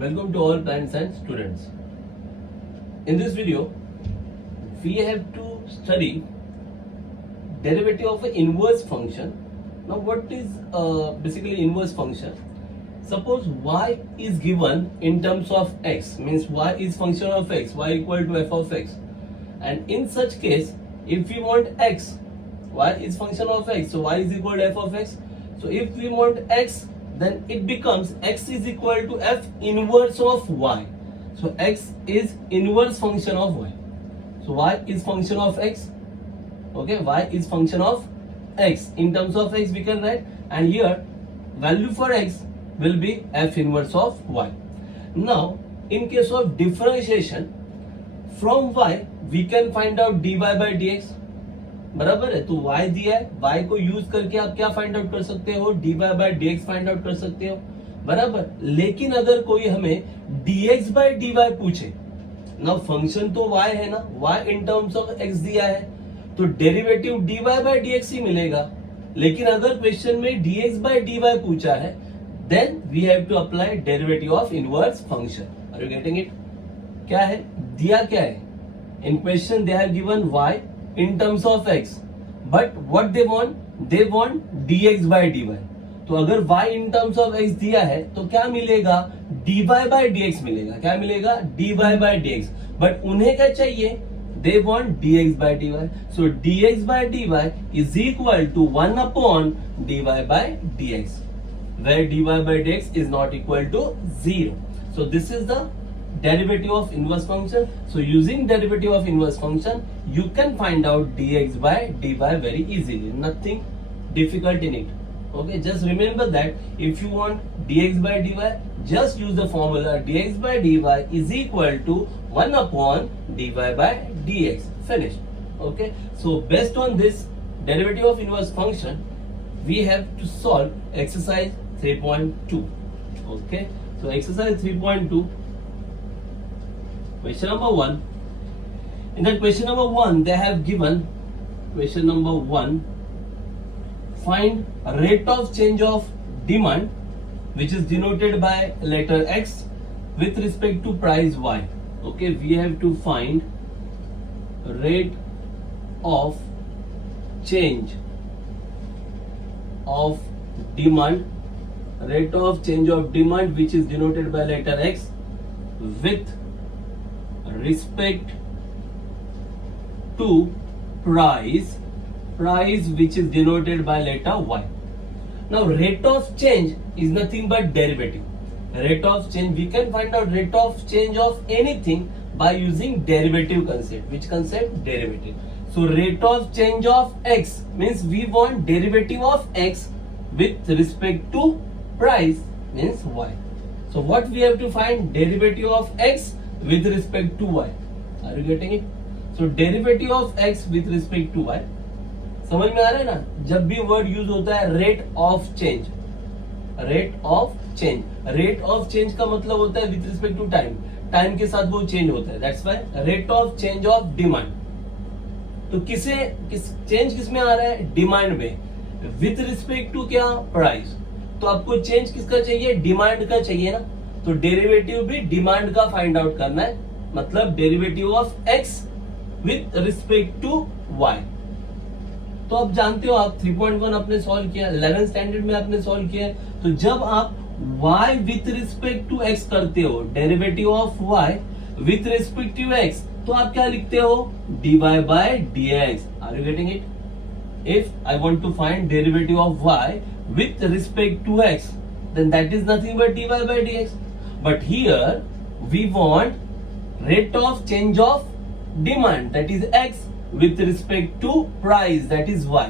Welcome to all parents and students. In this video, we have to study derivative of an inverse function. Now, what is basically inverse function? Suppose y is given in terms of x, means y is function of x, y equal to f of x. And in such case, if we want x, y is function of x, so y is equal to f of x. So if we want x, then it becomes x is equal to f inverse of y. So x is inverse function of y. So y is function of x. Okay, y is function of x. In terms of x we can write, and here value for x will be f inverse of y. Now in case of differentiation, from y we can find out dy by dx. बराबर है, तो y दिया है, y को use करके आप क्या find out कर सकते हो, dy bye dx find out कर सकते हो, बराबर. लेकिन अगर कोई हमें dx बाय dy पूछे ना, फंक्शन तो y है ना, y in terms of x दिया है, तो डेरिवेटिव dy बाय dx ही मिलेगा. लेकिन अगर क्वेश्चन में dx बाय dy पूछा है, then we have to apply derivative of inverse function. Are you getting it? क्या है दिया, क्या है in question, they have given y in terms of x, but what they want dx by dy. तो अगर y in terms of x दिया है तो क्या मिलेगा, dy by dx मिलेगा. क्या मिलेगा, dy by dx. but उन्हें क्या चाहिए, they want dx by dy. so dx by dy is equal to 1 upon dy by dx, where dy by dx is not equal to 0. so this is the derivative of inverse function. So using derivative of inverse function, you can find out dx by dy very easily. Nothing difficult in it. Okay, just remember that if you want dx by dy, just use the formula dx by dy is equal to 1 upon dy by dx. Finished. Okay, so based on this derivative of inverse function, we have to solve exercise 3.2. Okay, so exercise 3.2. Question number 1. In that question number 1, they have given question number 1. Find rate of change of demand, which is denoted by letter X, with respect to price Y. Okay, we have to find rate of change of demand, rate of change of demand, which is denoted by letter X, with respect to price which is denoted by letter y. Now rate of change is nothing but derivative. Rate of change, we can find out rate of change of anything by using derivative concept. Which concept? Derivative. So rate of change of x means we want derivative of x with respect to price, means y. So what we have to find, derivative of x with respect to y. Are you getting it? So derivative of x with respect to y. समझ में आ रहा है ना? जब भी word use होता है rate of change, rate of change, rate of change का मतलब होता है with respect to time, time के साथ वो चेंज होता है. That's why rate of change of demand. तो चेंज किस में आ रहा है, डिमांड में, विद रिस्पेक्ट टू क्या, प्राइस. तो आपको चेंज किसका चाहिए, डिमांड का चाहिए ना. तो डेरिवेटिव भी डिमांड का फाइंड आउट करना है, मतलब derivative of x with respect to y. तो आप जानते हो, आप 3.1 आपने सॉल्व किया, 11th स्टैंडर्ड में आपने सॉल्व किया. तो जब आप y with respect to x करते हो, derivative of y with respect to x, तो आप क्या लिखते हो, dy bye dx. Are you getting it? If I want to find derivative of y with respect to x, then that is nothing but dy by dx. But here we want rate of change of demand, that is x, with respect to price, that is y.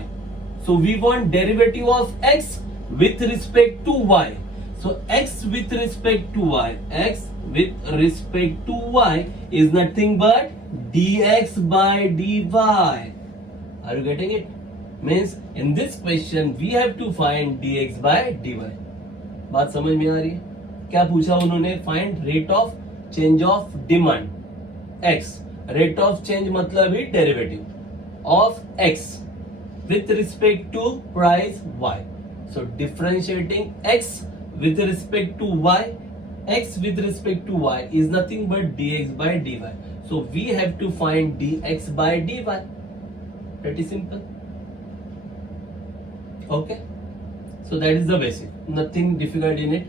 So we want derivative of x with respect to y. So x with respect to y, x with respect to y is nothing but dx by dy. Are you getting it? Means in this question we have to find dx by dy. बात समझ में आ रही है? क्या पूछा उन्होंने, find rate of change of demand x. Rate of change मतलब ही derivative of x with respect to price y. So differentiating x with respect to y x with respect to y is nothing but dx by dy. So we have to find dx by dy. Pretty simple. Okay. So that is the basic. Nothing difficult in it.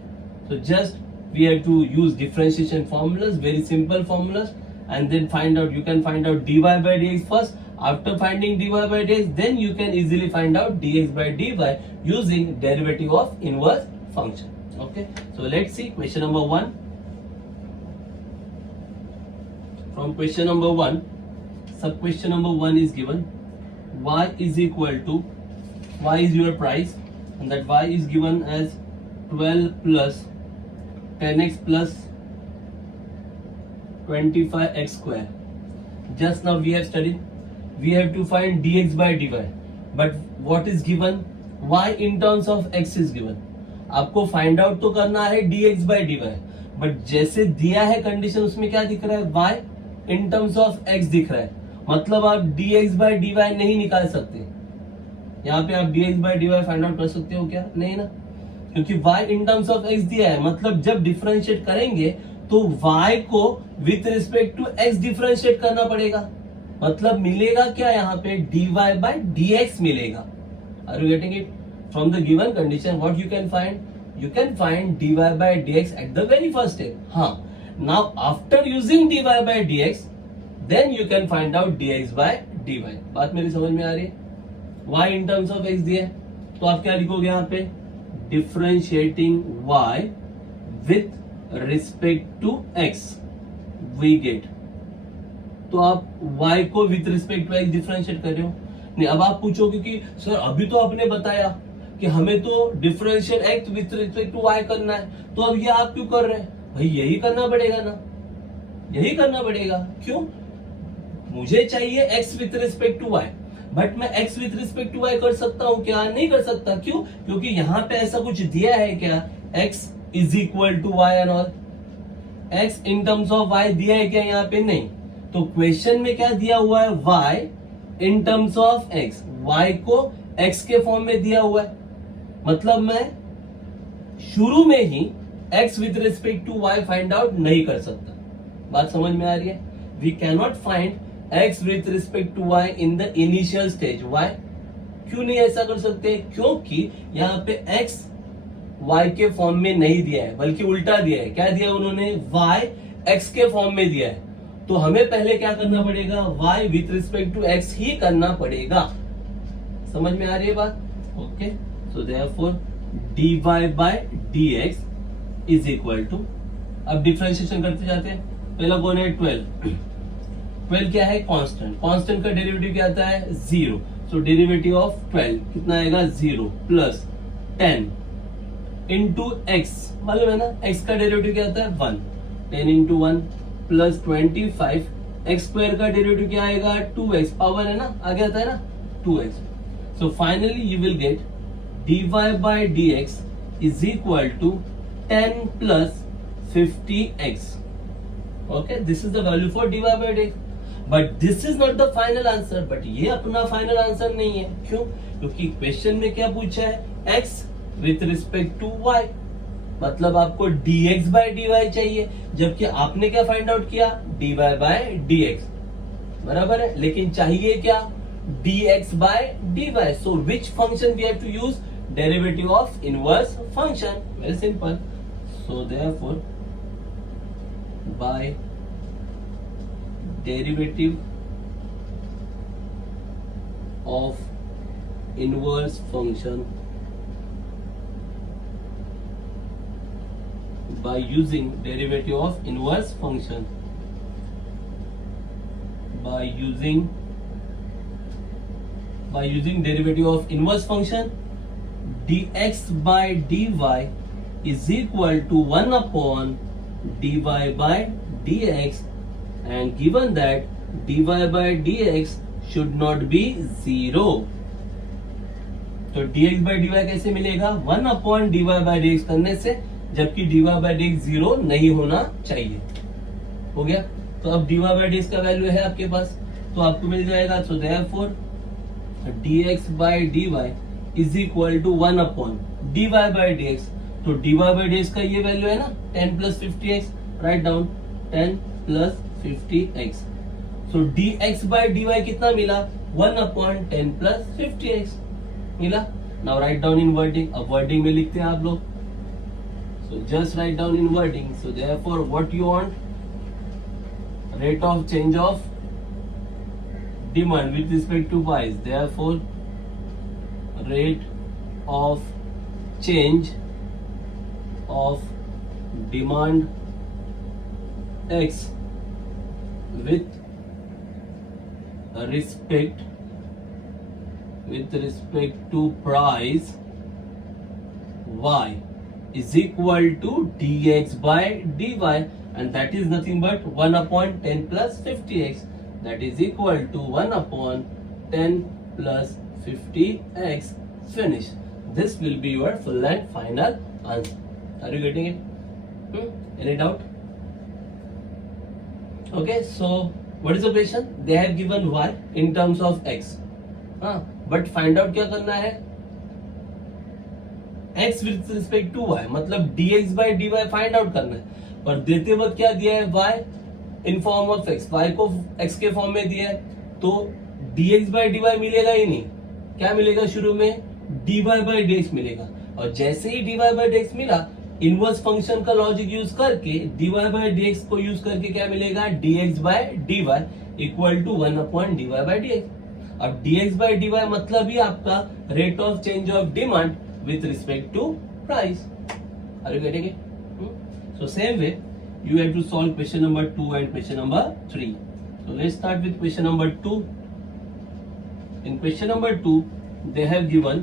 So just we have to use differentiation formulas, very simple formulas, and then find out. You can find out dy by dx first. After finding dy by dx, then you can easily find out dx by dy using derivative of inverse function. Okay. So let's see question number 1. From question number 1, sub question number 1 is given. Y is equal to, y is your price, and that y is given as 12 plus 10x plus 25x square. Just now we have studied, we have to find dx by dy, but what is given? Y in terms of x is given. आपको find out तो करना है dx by dy, but जैसे दिया है condition उसमें क्या दिख रहा है? y in terms of x दिख रहा है, मतलब आप dx by dy नहीं निकाल सकते। यहाँ पे आप dx by dy find out कर सकते हो क्या? नहीं ना, क्योंकि y in terms of x दिया है, मतलब जब डिफरेंशिएट करेंगे तो y को with respect to x differentiate करना पड़ेगा, मतलब मिलेगा क्या यहाँ पे? dy by dx मिलेगा। Are you getting it? From the given condition, what you can find? You can find dy by dx at the very first step. हाँ, now after using dy by dx, then you can find out dx by dy. बात मेरी समझ में आ रही है? y in terms of x दिया है, तो आप क्या लिखोगे यहाँ पे? Differentiating y with respect to x, we get. तो आप y को with respect to x differentiate कर रहे हो। नहीं, अब आप पूछोगे कि सर अभी तो आपने बताया कि हमें तो differentiate with respect to y करना है, तो अब ये आप क्यों कर रहे हैं? भाई यही करना पड़ेगा ना, यही करना पड़ेगा। क्यों? मुझे चाहिए x with respect to y, but मैं x with respect to y कर सकता हूं क्या? नहीं कर सकता। क्यों? क्योंकि यहाँ पे ऐसा कुछ दिया है क्या? x is equal to y and all. x in terms of y दिया है क्या यहाँ पे? नहीं। तो क्वेश्चन में क्या दिया हुआ है? y in terms of x, y को x के फॉर्म में दिया हुआ है, मतलब मैं शुरू में ही x with respect to y find out नहीं कर सकता। बात समझ में आ रही है? We can not find x with respect to y in the initial stage. y क्यों नहीं ऐसा कर सकते? क्योंकि यहाँ पे x y के फॉर्म में नहीं दिया है, बल्कि उल्टा दिया है। क्या दिया उन्होंने? y x के फॉर्म में दिया है। तो हमें पहले क्या करना पड़ेगा? y with respect to x ही करना पड़ेगा। समझ में आ रही है बात? Okay, so therefore dy by dx is equal to, अब डिफरेंशिएशन करते जाते हैं। पहला कौन है? 12। 12 क्या है? कांस्टेंट। कांस्टेंट का डेरिवेटिव क्या आता है? 0। सो डेरिवेटिव ऑफ 12 कितना आएगा? 0 प्लस 10 इंटू x, मालूम है ना x का डेरिवेटिव क्या आता है? 1। 10 इंटू 1 प्लस 25, एक्स स्क्वायर का डेरिवेटिव क्या आएगा? 2x, पावर है ना, आगे आता है ना 2x। So finally you will get dy by dx is equal to 10 plus 50x. Okay, this is the value for dy by dx. But this is not the final answer. But ये अपना final answer नहीं है। क्यों? क्योंकि question में क्या पूछा है? x with respect to y, मतलब आपको dx by dy चाहिए, जबकि आपने क्या फाइंड आउट किया? dy by dx, बराबर है। लेकिन चाहिए क्या? dx by dy. So which function we have to use? Derivative of inverse function. Very simple. So therefore by derivative of inverse function, by using derivative of inverse function, by using derivative of inverse function, dx by dy is equal to 1 upon dy by dx, and given that dy by dx should not be 0, तो dx by dy कैसे मिलेगा? 1 upon dy by dx करने से, जबकि dy by dx 0 नहीं होना चाहिए। हो गया? तो अब dy by dx का वैल्यू है आपके पास, तो आपको मिल जाएगा। So therefore dx by dy is equal to 1 upon dy by dx, तो dy by dx का ये वैल्यू है ना 10 plus 50x, write down 10 plus 50x. So dx by dy कितना मिला 1 upon 10 plus 50x मिला. Now write down in wording. अब wording में लिखते हैं आप लोग. So just write down in wording. So therefore what you want, rate of change of demand with respect to price. Therefore rate of change of demand x with respect to price y is equal to dx by dy, and that is nothing but 1 upon 10 plus 50x, that is equal to 1 upon 10 plus 50x. Finish. This will be your full and final answer. Are you getting it? Any doubt? Okay, so what is the question? They have given y in terms of x, but find out क्या करना है, x with respect to y, मतलब dx by dy find out करना है. और देते वक्त क्या दिया है, y in form of x, y को x के फॉर्म में दिया है, तो dx by dy मिलेगा ही नहीं. क्या मिलेगा शुरू में, dy by dx मिलेगा. और जैसे ही dy by dx मिला, इनवर्स फंक्शन का लॉजिक यूज करके dy by dx को यूज करके क्या मिलेगा, dx by dy equal to 1 upon dy by dx. अब dx by dy मतलब ही आपका rate of change of demand with respect to price. Are you getting it? So same way you have to solve question number 2 and question number 3. So let's start with question number 2. In question number 2 they have given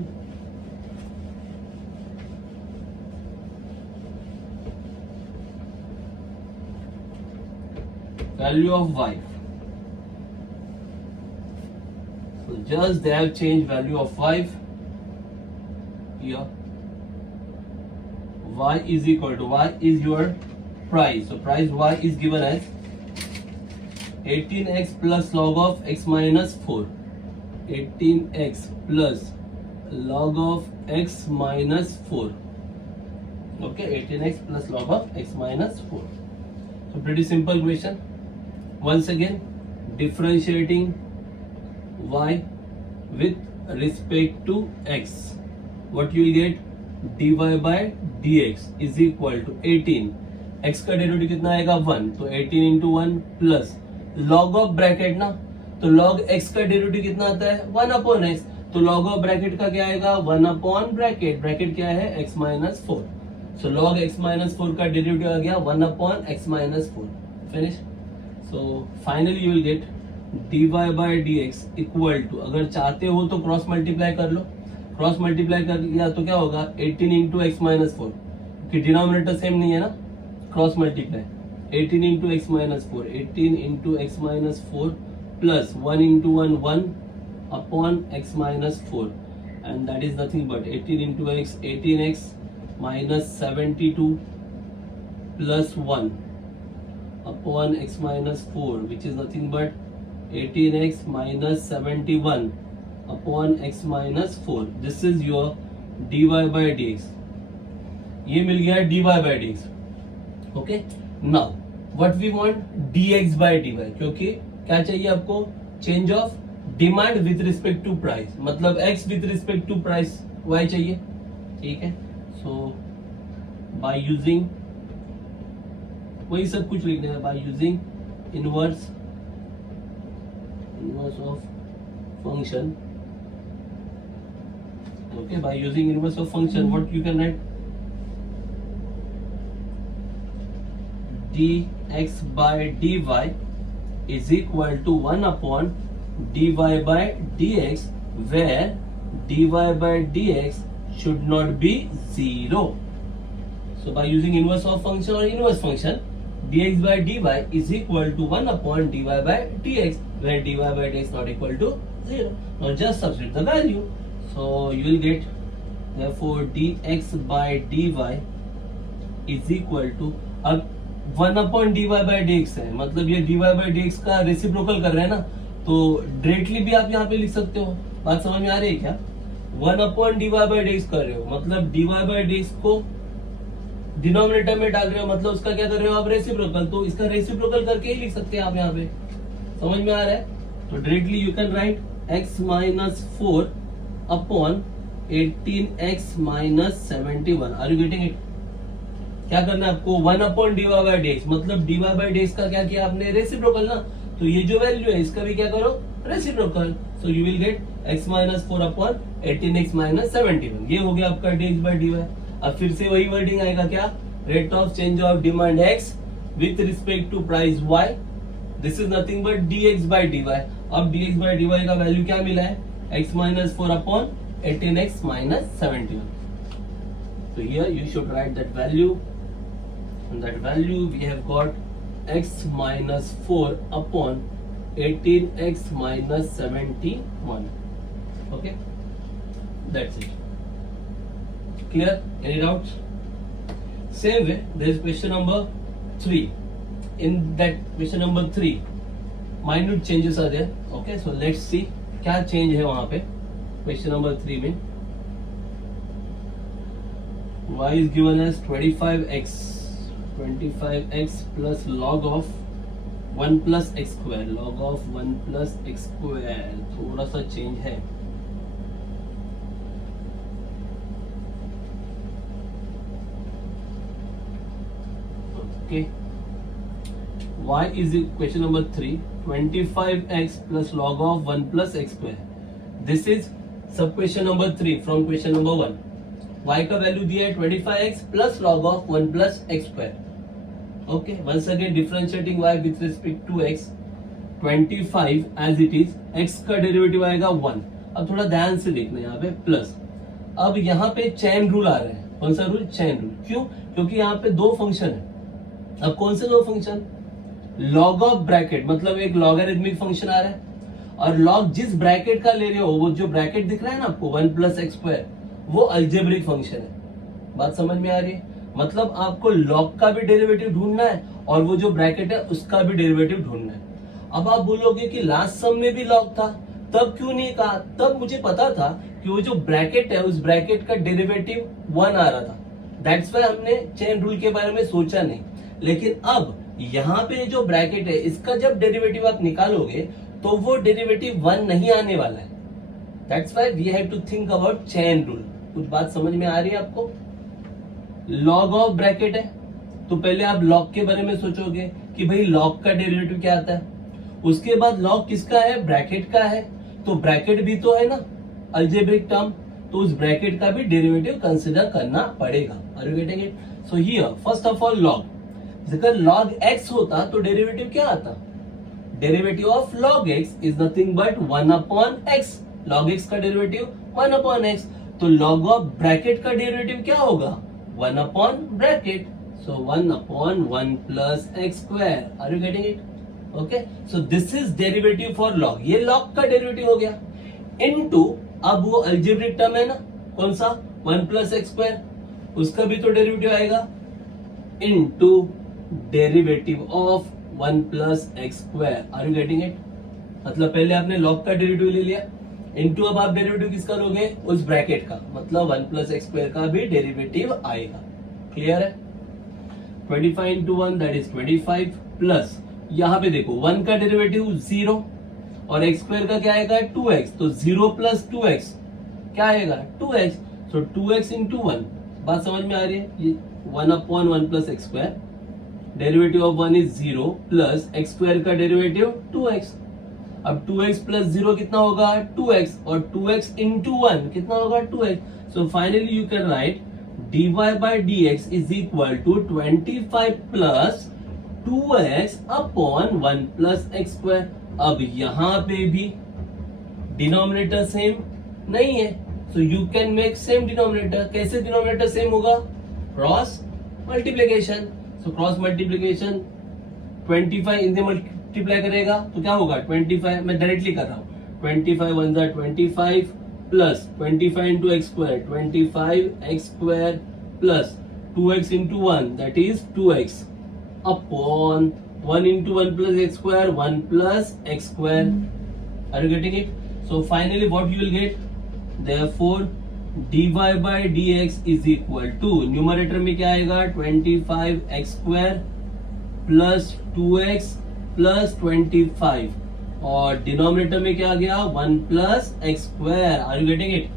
value of y. So just they have changed value of y here. Y is equal to, y is your price, so price y is given as 18x plus log of x minus 4. 18x plus log of x minus 4. Okay, 18x plus log of x minus 4. So pretty simple question. Once again, differentiating y with respect to x, what you will get, dy by dx is equal to 18. x का derivative कितना आएगा 1, तो 18 into 1 plus log of bracket ना, तो log x का derivative कितना आता है 1 अपॉन x, तो log ऑफ ब्रैकेट का क्या आएगा 1 अपॉन ब्रैकेट, ब्रैकेट क्या है x minus 4. सो log x minus 4 का डेरिवेटिव आ गया 1 upon x minus 4. Finish. So finally you will get dy by dx equal to, अगर चाहते हो तो क्रॉस मल्टीप्लाई कर लो, क्रॉस मल्टीप्लाई कर लिया तो क्या होगा 18 इंटू एक्स माइनस 4, कि डिनोमिनेटर सेम नहीं है ना, cross multiply 18 into x minus 4, 18 into x minus 4 plus 1 into 1 1 upon x minus 4, and that is nothing but 18 into x 18x minus 72 plus 1 upon x minus 4 which is nothing but 18x minus 71 upon x minus 4. This is your dy by dx. ये मिल गया dy by dx. Okay. Now what we want, dx by dy, क्योंकि क्या चाहिए आपको, change of demand with respect to price, मतलब x with respect to price y चाहिए. ठीक है. So by using, वही सब कुछ लिखना है, by using inverse of function. Okay, by using inverse of function, what you can write, dx by dy is equal to 1 upon dy by dx, where dy by dx should not be 0. So by using inverse of function or inverse function, dx by dy is equal to 1 upon dy by dx, where dy by dx not equal to 0. Now just substitute the value, so you will get, therefore dx by dy is equal to, अब 1 upon dy by dx है, मतलब ये dy by dx का reciprocal कर रहे हैं ना, तो डायरेक्टली भी आप यहाँ पे लिख सकते हो. बात समझ में आ रही है क्या? 1 upon dy by dx कर रहे हो, मतलब dy by dx को डिनोमिनेटर में डाल रहे हो मतलब उसका क्या कर रहे हो आप, रेसिप्रोकल, तो इसका रेसिप्रोकल करके ही लिख सकते हैं आप यहाँ पे, समझ में आ रहा है? तो directly you can write x minus 4 upon 18x minus 71। Are you getting it? क्या करना है आपको, 1 अपॉन dy बाई dx, मतलब dy बाई dx का क्या किया आपने, रेसिप्रोकल ना, तो ये जो वैल्यू है इसका भी क्या करो, reciprocal, so you will gate x minus 4 upon 18x minus 71। ये हो गया आपका dx बाई dy। अब फिर से वही वर्डिंग आएगा, क्या, rate of change of demand x with respect to price y, this is nothing but dx by dy। अब dx बाई dy का वैल्यू क्या मिला है, x minus 4 upon 18x minus 71। So here you should write that value. And that value we have got x minus 4 upon 18x minus 71. Okay, that's it. Clear? Any doubts? Same way, there is question number 3. In that question number 3, minute changes are there. Okay, so let's see क्या change है वहां पे question number 3 में। y is given as 25x plus log of 1 plus x square, log of 1 plus x square, थोड़ा सा change है। Okay, y is question number 3, 25x plus log of 1 plus x square, this is sub question number 3 from question number 1। y का value दिया है 25x plus log of 1 plus x square. Okay, once again differentiating y with respect to x, 25 as it is, x का derivative आएगा 1। अब थोड़ा ध्यान से देखना यहाँ पे प्लस, अब यहाँ पे चेन रूल आ रहा है। कौन सा रूल, चेन रूल, क्यों, क्योंकि यहाँ पे दो फंक्शन है। अब कौन से दो फंक्शन, लॉग ऑफ ब्रैकेट, मतलब एक लॉगरिथमिक फंक्शन आ रहा है, और लॉग जिस ब्रैकेट का ले रहे हो, वो जो ब्रैकेट दिख रहा है ना आपको 1 प्लस एक्स स्क्वायर, वो अलजेब्रिक फंक्शन है। बात समझ में आ रही है? मतलब आपको लॉग का भी डेरिवेटिव ढूंढना है और वो जो ब्रैकेट है उसका भी डेरिवेटिव ढूंढना है। अब आप बोलोगे कि लास्ट सम में भी लॉग था, तब क्यों नहीं कहा? तब मुझे पता था कि वो जो ब्रैकेट है उस ब्रैकेट का डेरिवेटिव 1 आ रहा था, दैट्स व्हाई हमने चेन रूल के बारे में सोचा नहीं। लेकिन अब यहाँ पे जो ब्रैकेट है इसका जब डेरिवेटिव आप निकालोगे तो वो डेरिवेटिव 1 नहीं आने वाला है, that's why we have to think about chain rule. कुछ बात समझ में आ रही है आपको? लॉग ऑफ ब्रैकेट है तो पहले आप लॉग के बारे में सोचोगे कि भाई लॉग का डेरिवेटिव क्या आता है, उसके बाद लॉग किसका है, ब्रैकेट का है, तो ब्रैकेट भी तो है ना अलजेब्रिक टर्म, तो उस ब्रैकेट का भी डेरिवेटिव कंसीडर करना पड़ेगा। Are you getting it? So here first of all log, अगर लॉग x होता तो डेरिवेटिव क्या आता, derivative of log x is nothing but 1 upon x, log x का डेरिवेटिव 1 अपॉन x, तो log ऑफ ब्रैकेट का डेरिवेटिव क्या होगा, 1 upon bracket, so 1 upon 1 plus x square. Are you getting it? Okay, so this is derivative for log, ये log का derivative हो गया, into अब वो अलजेब्रिक टर्म है ना, कौन सा 1 प्लस एक्स स्क्वायर, उसका भी तो डेरिवेटिव आएगा, into derivative of 1 plus x square. Are you getting it? मतलब पहले आपने log का डेरिवेटिव ले लिया, इनटू अब आप डेरिवेटिव किसका लोगे, उस ब्रैकेट का, मतलब 1 प्लस एक्स स्क्वायर का भी डेरिवेटिव आएगा। क्लियर है? 25 इंटू 1 दैट इज 25 प्लस यहाँ पे देखो 1 का डेरिवेटिव 0 और एक्स स्क्वायर का क्या आएगा 2x, तो 0 प्लस 2x क्या आएगा 2x, सो 2x इंटू 1। बात समझ में आ रही है? ये 1 upon 1 plus x square, derivative of 1 is 0 plus x square का डेरिवेटिव 2x। अब 2x प्लस 0 कितना होगा 2x, और 2x इंटू 1 कितना होगा 2x। So finally you can write dy by dx is equal to 25 plus 2x upon 1 plus x square. अब यहाँ पे भी डिनोमिनेटर सेम नहीं है, so you can make same denominator. कैसे डिनोमिनेटर सेम होगा, cross multiplication. So cross multiplication 25 इनसे multiply करेगा तो क्या होगा 25, मैं डायरेक्टली कर रहा हूँ, 25 1 जा 25 plus 25 into x square 25 x square plus 2x into 1 that is 2x upon 1 into 1 plus x square 1 plus x square. Are you getting it? So finally what you will get, therefore dy by dx is equal to, numerator में क्या आएगा 25x square plus 2x plus 25, और denominator में क्या आ गया 1 plus x square. Are you getting it?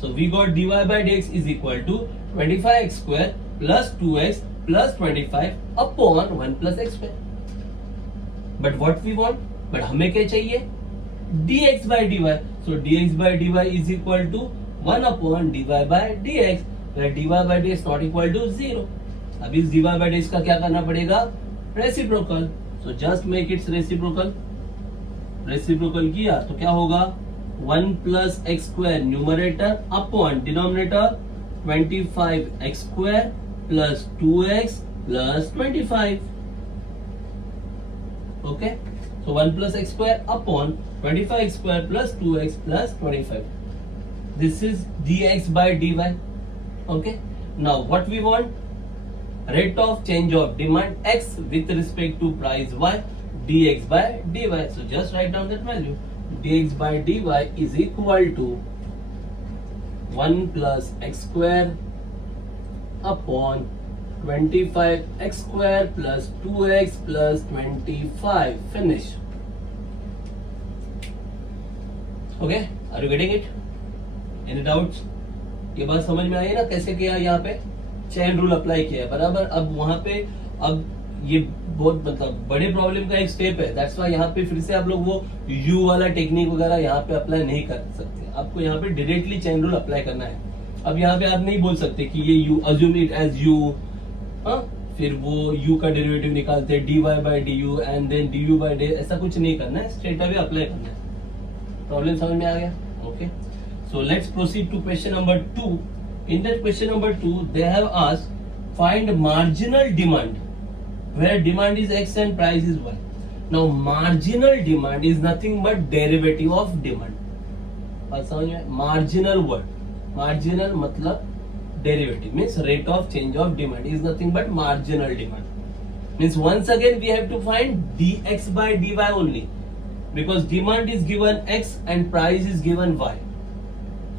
So we got dy by dx is equal to 25x square plus 2x plus 25 upon 1 plus x square. But what we want, but हमें क्या चाहिए dx by dy. So dx by dy is equal to 1 upon dy by dx, where dy by dx not equal to 0. अब इस dy by dx का क्या करना पड़ेगा, reciprocal. So just make it's reciprocal. Reciprocal किया तो क्या होगा 1 plus x square numerator upon denominator 25x square plus 2x plus 25. Okay, so 1 plus x square upon 25x square plus 2x plus 25. This is dx by dy. Okay, now what we want, rate of change of demand x with respect to price y, dx by dy. So just write down that value. Dx by dy is equal to 1 plus x square upon 25x square plus 2x plus 25. Finish. Okay, are you getting it? Any doubts? ये बात समझ में आई ना, कैसे किया, यहाँ पे chain rule apply किया है बराबर. अब वहां पे अब ये बहुत मतलब बड़े प्रॉब्लम का एक स्टेप है, दैट्स व्हाई यहाँ पे फिर से आप लोग वो यू वाला टेक्निक वगैरह यहाँ पे अप्लाई नहीं कर सकते. आपको यहाँ पे डायरेक्टली चेन रूल अप्लाई करना है. अब यहाँ पे आप नहीं बोल सकते कि ये u, assume it as u, फिर वो यू का डेरिवेटिव निकालते dy by du and then du by d, ऐसा कुछ नहीं करना है, स्ट्रेट अवे अप्लाई करना है. प्रॉब्लम समझ में आ गया? Okay, so let's proceed to question number 2. In that question number 2, they have asked find marginal demand where demand is x and price is y. Now marginal demand is nothing but derivative of demand. बात समझ में? Marginal word, marginal मतलब derivative means rate of change of demand is nothing but marginal demand. Means once again we have to find dx by dy only, because demand is given x and price is given y.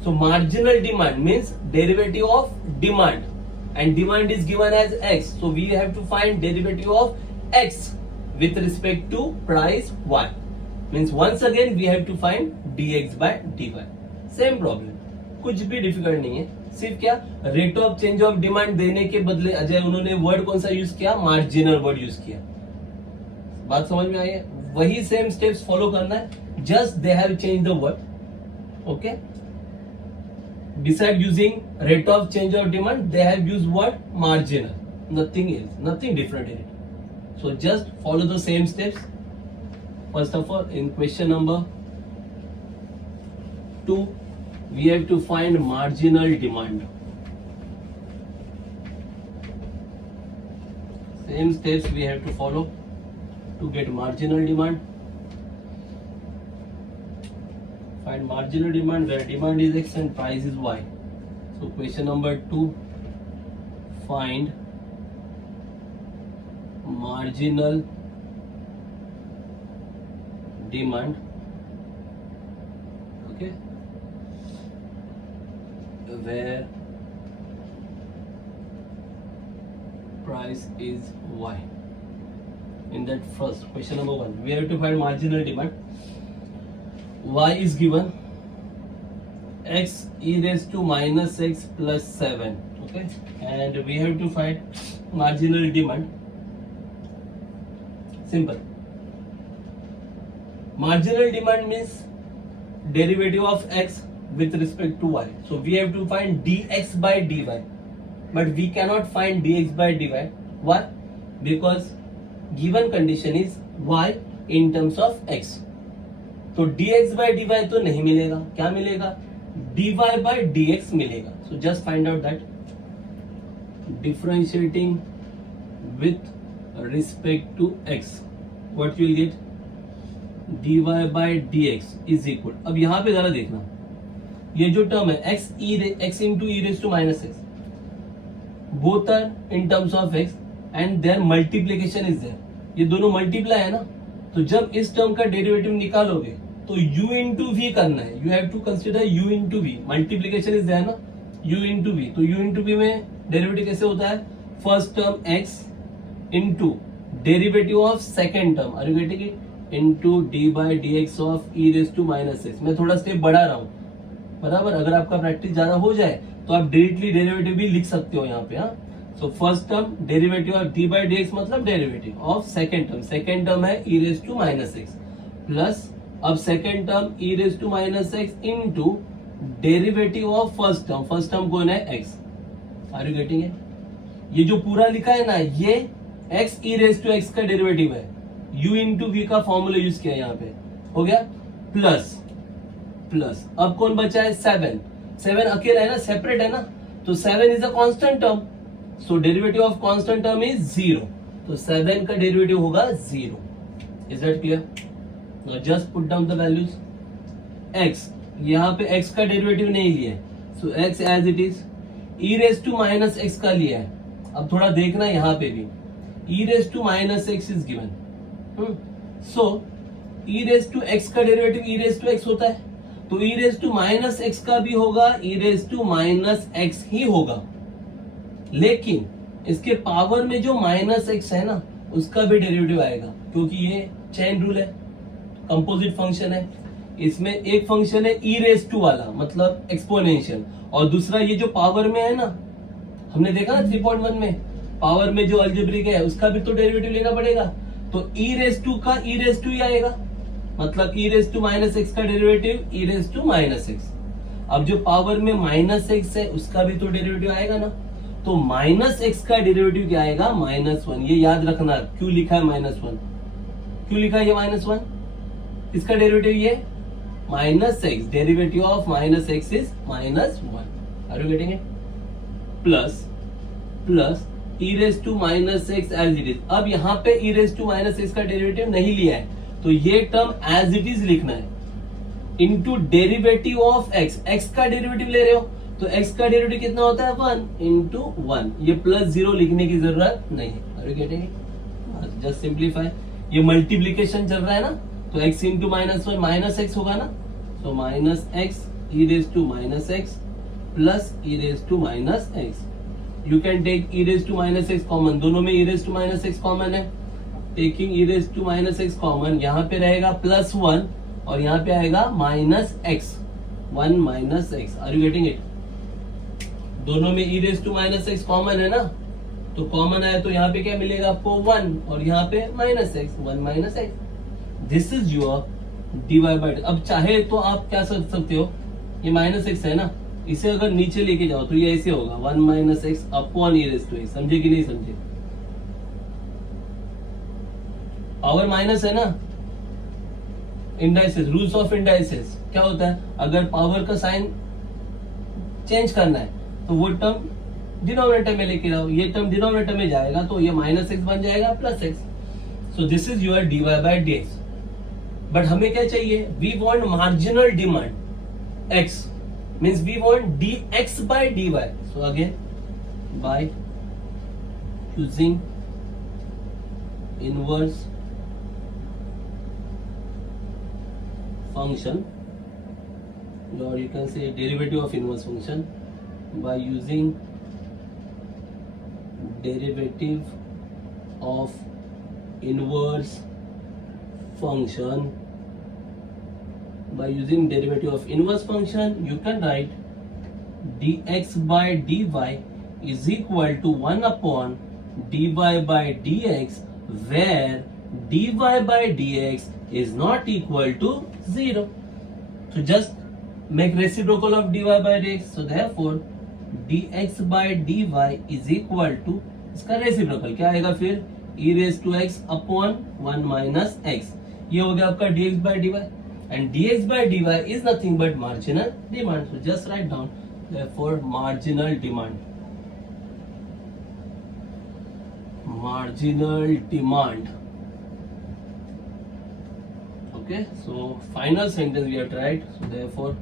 So marginal demand means derivative of demand, and demand is given as x. So we have to find derivative of x with respect to price y. Means once again we have to find dx by dy. Same problem, कुछ भी difficult नहीं है. सिर्फ क्या rate of change of demand देने के बदले अजय उन्होंने वर्ड कौन सा यूज किया, मार्जिनल वर्ड यूज किया. बात समझ में आई है? वही सेम स्टेप्स फॉलो करना है, just they have change the word. Okay, beside using rate of change of demand they have used what, marginal, nothing else, nothing different in it. So just follow the same steps. First of all, in question number 2 we have to find marginal demand. Same steps we have to follow to get marginal demand. Find marginal demand where demand is x and price is y. So question number 2, find marginal demand, okay, where price is y. In that first question number 1 we have to find marginal demand. Y is given x e raised to minus x plus 7. Okay, and we have to find marginal demand. Simple. Marginal demand means derivative of x with respect to y. So we have to find dx by dy, but we cannot find dx by dy. Why? Because given condition is y in terms of x. तो dx by dy तो नहीं मिलेगा, क्या मिलेगा, dy by dx मिलेगा. So just find out that differentiating with respect to x, what you will get, dy by dx is equal. अब यहाँ पे जरा देखना, ये जो टर्म है x into e raised to minus x, both are in terms of x and their multiplication is there. ये दोनों मल्टीप्लाई है ना, तो जब इस टर्म का डेरिवेटिव निकालोगे तो u इंटू वी करना है. You have to consider u into v. Multiplication is there ना, u इंटू वी. तो u इंटू वी में डेरिवेटिव कैसे होता है? First term x into derivative of second term, are you getting it, into d by d x of e raise to minus x. मैं थोड़ा step बढ़ा रहा हूँ, बराबर. अगर आपका प्रैक्टिस ज्यादा हो जाए तो आप डायरेक्टली डेरिवेटिव भी लिख सकते हो यहाँ पे. हाँ, so first term derivative of d by d x मतलब derivative of second term. Second term है e raise to minus x plus अब second term e raise to minus x into derivative of first term. First term कौन है? X. Are you getting it? ये जो पूरा लिखा है ना, ये x e raise to x का डेरिवेटिव है. u इंटू वी का फॉर्मूला यूज किया यहाँ पे. हो गया. प्लस प्लस अब कौन बचा है? 7. 7 अकेला है ना, सेपरेट है ना, तो 7 is a constant term. So derivative of constant term is 0. तो 7 का डेरिवेटिव होगा 0. Is that clear? Now just put down the values. x, यहाँ पे x का डेरिवेटिव नहीं लिया है, so x as it is. e raise to minus x का लिया है. अब थोड़ा देखना यहाँ पे भी, e raise to minus x is given. So e raise to x का derivative e raise to x होता है, तो e raise to minus x का भी होगा e raise to minus x ही होगा. लेकिन इसके पावर में जो माइनस एक्स है ना, उसका भी डेरिवेटिव आएगा, क्योंकि ये चेन रूल है, कंपोजिट फंक्शन है. इसमें एक फंक्शन है e रेज टू वाला, मतलब एक्सपोनेंशियल, और दूसरा ये जो पावर में है ना, हमने देखा ना 3.1 में पावर में जो अलजेब्रिक है उसका भी तो डेरिवेटिव लेना पड़ेगा. तो e रेज टू का e रेज टू ही आएगा, मतलब e raise to minus x का derivative e raise to minus x. अब जो पावर में माइनस एक्स है उसका भी तो डेरिवेटिव आएगा ना, तो माइनस एक्स का डेरिवेटिव क्या आएगा? -1. ये याद रखना, क्यों लिखा है -1, क्यों लिखा है ये -1? इसका डेरिवेटिव ये minus x, derivative of minus x is -1. Are you getting it? Plus plus e raise to minus x as it is. अब यहाँ पे e raise to minus x का डेरिवेटिव नहीं लिया है, तो ये टर्म एज इट इज लिखना है, into derivative of x. x का डेरिवेटिव ले रहे हो तो x का डेरिवेटिव कितना होता है? 1 इंटू 1. ये +0 लिखने की जरूरत नहीं है. Are you getting it? Just simplify. ये मल्टीप्लीकेशन चल रहा है ना, तो x इंटू -1 माइनस एक्स होगा ना, so minus x e raise to minus x plus e raise to minus x. You can take e raise to minus x common, दोनों में e raise to minus x common है. Taking e raise to minus x common, यहाँ पे रहेगा +1 और यहाँ पे आएगा -x, 1 minus x. Are you getting it? दोनों में e raise to minus x common है ना, तो कॉमन आया तो यहाँ पे क्या मिलेगा आपको? 1 और यहाँ पे -x, 1 minus x. This is your dy by. अब चाहे तो आप क्या सोच सकते हो, ये -x है ना, इसे अगर नीचे लेके जाओ तो ये ऐसे होगा 1 minus x upon e raise to x. समझे कि नहीं समझे? पावर माइनस है ना, इंडाइसेस, रूल्स ऑफ इंडाइसेस क्या होता है, अगर पावर का साइन चेंज करना है तो वो टर्म डिनोमिनेटर में लेके जाओ. ये टर्म डिनोमिनेटर में जाएगा तो ये -x बन जाएगा +x. So this is your dy bye dx. But हमें क्या चाहिए? We want marginal demand x, means we want dx by dy. So again, by using inverse function, or you can say derivative of inverse function, by using derivative of inverse function. By using derivative of inverse function, you can write dx by dy is equal to 1 upon dy by dx, where dy by dx is not equal to 0. So just make reciprocal of dy by dx. So therefore dx by dy is equal to, इसका reciprocal क्या आएगा फिर? e raised to x upon 1 minus x. ये हो गया आपका dx by dy. And dx by dy is nothing but marginal demand. So just write down, therefore marginal demand. Marginal demand. Okay, so final sentence we have tried. So therefore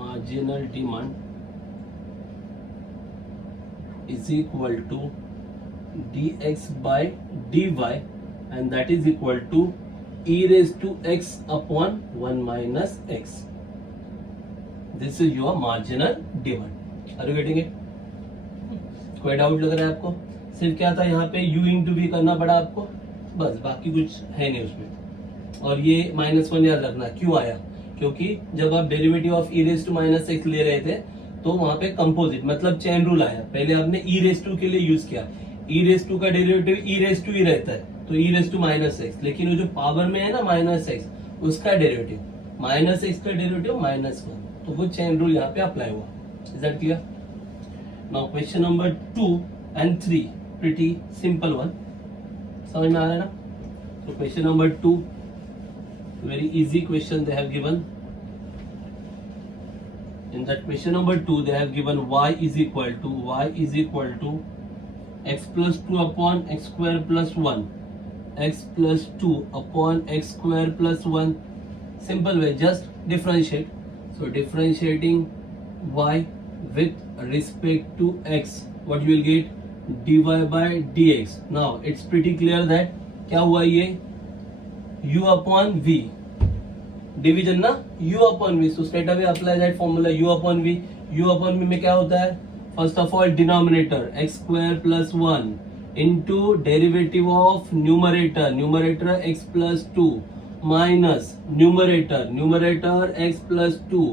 marginal demand is equal to dx by dy, and that is equal to e raised to x upon 1 minus x. This is your marginal demand. Are you getting it? कोई doubt लग रहा है आपको? सिर्फ क्या था यहाँ पे u इंटू वी करना पड़ा आपको, बस, बाकी कुछ है नहीं उसमें। और ये -1 याद रखना क्यों आया, क्योंकि जब आप derivative of e raise to minus x ले रहे थे तो वहां पे कंपोजिट मतलब चेन रूल आया। पहले आपने e रेज टू के लिए यूज किया, e रेज टू का डेरिवेटिव e रेज टू ही रहता है, तो e raise to minus x, लेकिन वो जो पावर में है ना माइनस एक्स, उसका डेरिवेटिव माइनस एक्स का डेरिवेटिव -1, तो वो चेन रूल यहाँ पे अप्लाई हुआ। Is that clear? Now question number 2 and 3, pretty simple one. समझ में आ रहा है ना? तो question number 2, very easy question they have given. In that question number 2 they have given y is equal to x plus 2 upon x square plus 1, x plus 2 upon x square plus 1. Simple way, just differentiate. So differentiating y with respect to x, what you will get? dy by dx. Now it's pretty clear that क्या हुआ ये u upon v, division ना u upon v. So straight away apply that formula u upon v. u upon v में क्या होता है? First of all denominator x square plus 1 into derivative of numerator x plus 2 minus numerator x plus 2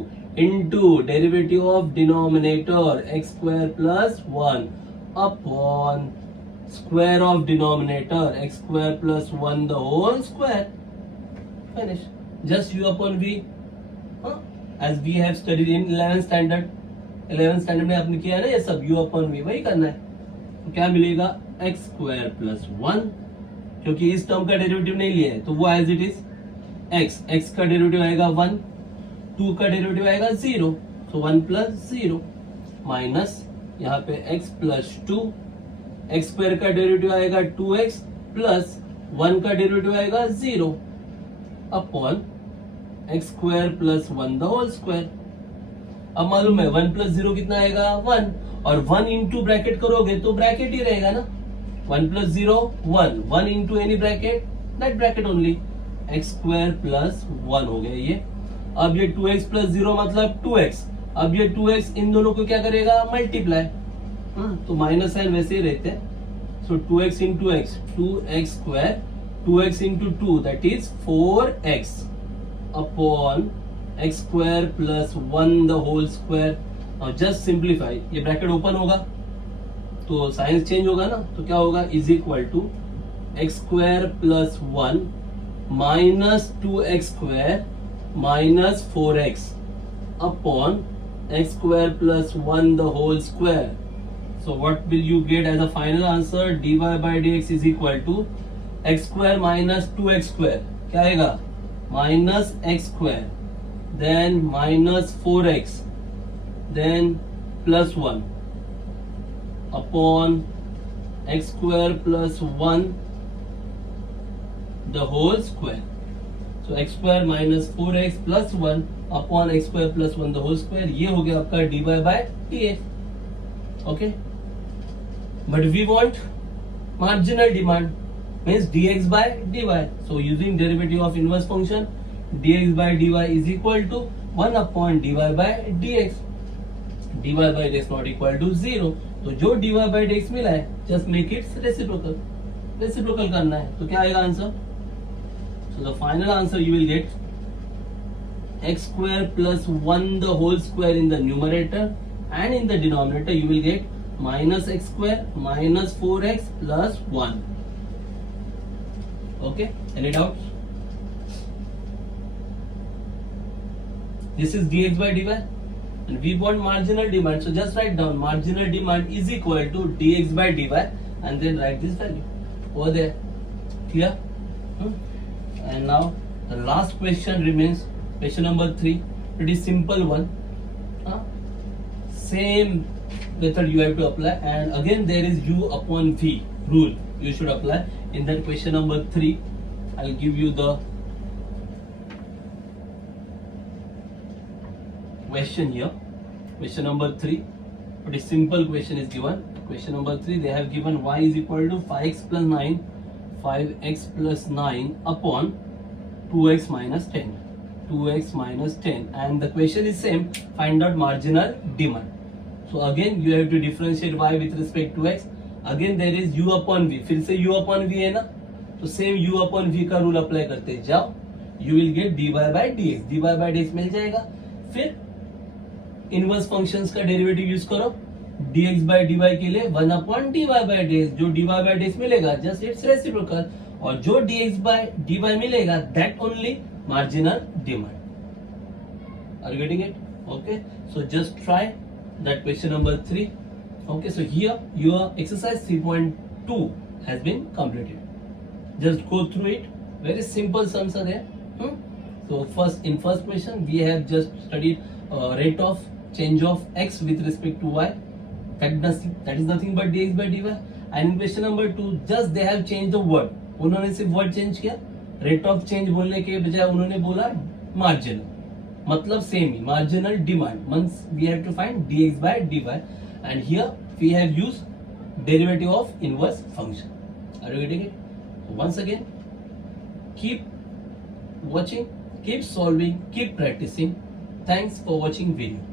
into derivative of denominator x square plus 1 upon square of denominator x square plus 1 the whole square. Finish. Just u upon v, as we have studied in 11th standard. 11th standard में आपने किया है ना ये सब, u upon v वही करना है। तो क्या मिलेगा? x square plus 1, क्योंकि इस टर्म का डेरिवेटिव नहीं लिया है तो वो एज इट इज x का डेरिवेटिव आएगा 1, 2 का डेरिवेटिव आएगा 0, तो 1 plus 0 माइनस यहाँ पे x plus 2, x स्क्वायर का डेरिवेटिव आएगा 2x प्लस 1 का डेरिवेटिव आएगा 0 upon x square plus 1 the whole square. अब मालूम है 1 प्लस 0 कितना आएगा? 1, और 1 इंटू ब्रैकेट करोगे तो ब्रैकेट ही रहेगा ना, 1 plus 0 1 into any bracket, that bracket only, x square plus 1 हो गया ये। अब ये 2x प्लस 0 मतलब 2x, अब ये 2x इन दोनों को क्या करेगा? मल्टीप्लाई, तो माइनस साइन वैसे ही रहते हैं। So 2x into x, 2x square, 2x into 2 that is 4x upon x square plus 1 the whole square. और जस्ट सिंप्लीफाई, ये ब्रैकेट ओपन होगा तो साइंस चेंज होगा ना, तो क्या होगा? Is equal to x square plus 1 minus 2x square minus 4x upon x square plus 1 the whole square. So what will you get as a final answer? dy by dx is equal to x square minus 2x square. क्या आएगा? Minus x square, then minus 4x, then plus 1 upon x square plus 1 the whole square. So x square minus 4x plus 1 upon x square plus 1 the whole square, ये हो गया आपका dy bye dx। Okay, but we want marginal demand, means dx by dy। So using derivative of inverse function, dx by dy is equal to 1 upon dy bye dx। dy bye dx not equal to 0, तो जो dy bye dx मिला है just make it reciprocal करना है। तो क्या आएगा answer? So the final answer you will gate x square plus 1 the whole square in the numerator, and in the denominator you will get minus x square minus 4x plus 1. Okay, any doubts? This is dx by dy and we want marginal demand, so just write down marginal demand is equal to dx by dy and then write this value over there. Clear? And now the last question remains. Question number 3, pretty simple one. Same method you have to apply, and again there is u upon v rule you should apply. In that question number 3, I'll give you the question here. Question number 3, pretty simple question is given. Question number 3, they have given y is equal to 5x plus 9 upon 2x minus 10. 2x minus 10, and the question is same, find out marginal demand. So again you have to differentiate y with respect to x. Again there is u upon v, फिर से u upon v है ना, तो same u upon v का rule apply करते जाओ, you will get dy by dx. dy by dx मिल जाएगा. फिर इनवर्स फंक्शंस का डेरिवेटिव यूज करो, dx by dy के लिए 1 upon dy by dx. जो dy by dx मिलेगा जस्ट इट्स रेसिप्रोकल, और जो dx by dy मिलेगा that only marginal demand. Are you getting it? Okay, so just try that question number 3. Okay, so here your exercise 3.2 has been completed. Just go through it. Very simple sums are there. So in first question we have just studied rate of change of x with respect to y. That is nothing but dx by dy. And in question number 2 just they have changed the word. उन्होंने सिर्फ word change किया, rate of change बोलने के बजाय उन्होंने बोला marginal, मतलब same ही marginal demand. Means we have to find dx by dy, and here we have used derivative of inverse function. Are you getting it? Once again, keep watching, keep solving, keep practicing. Thanks for watching video.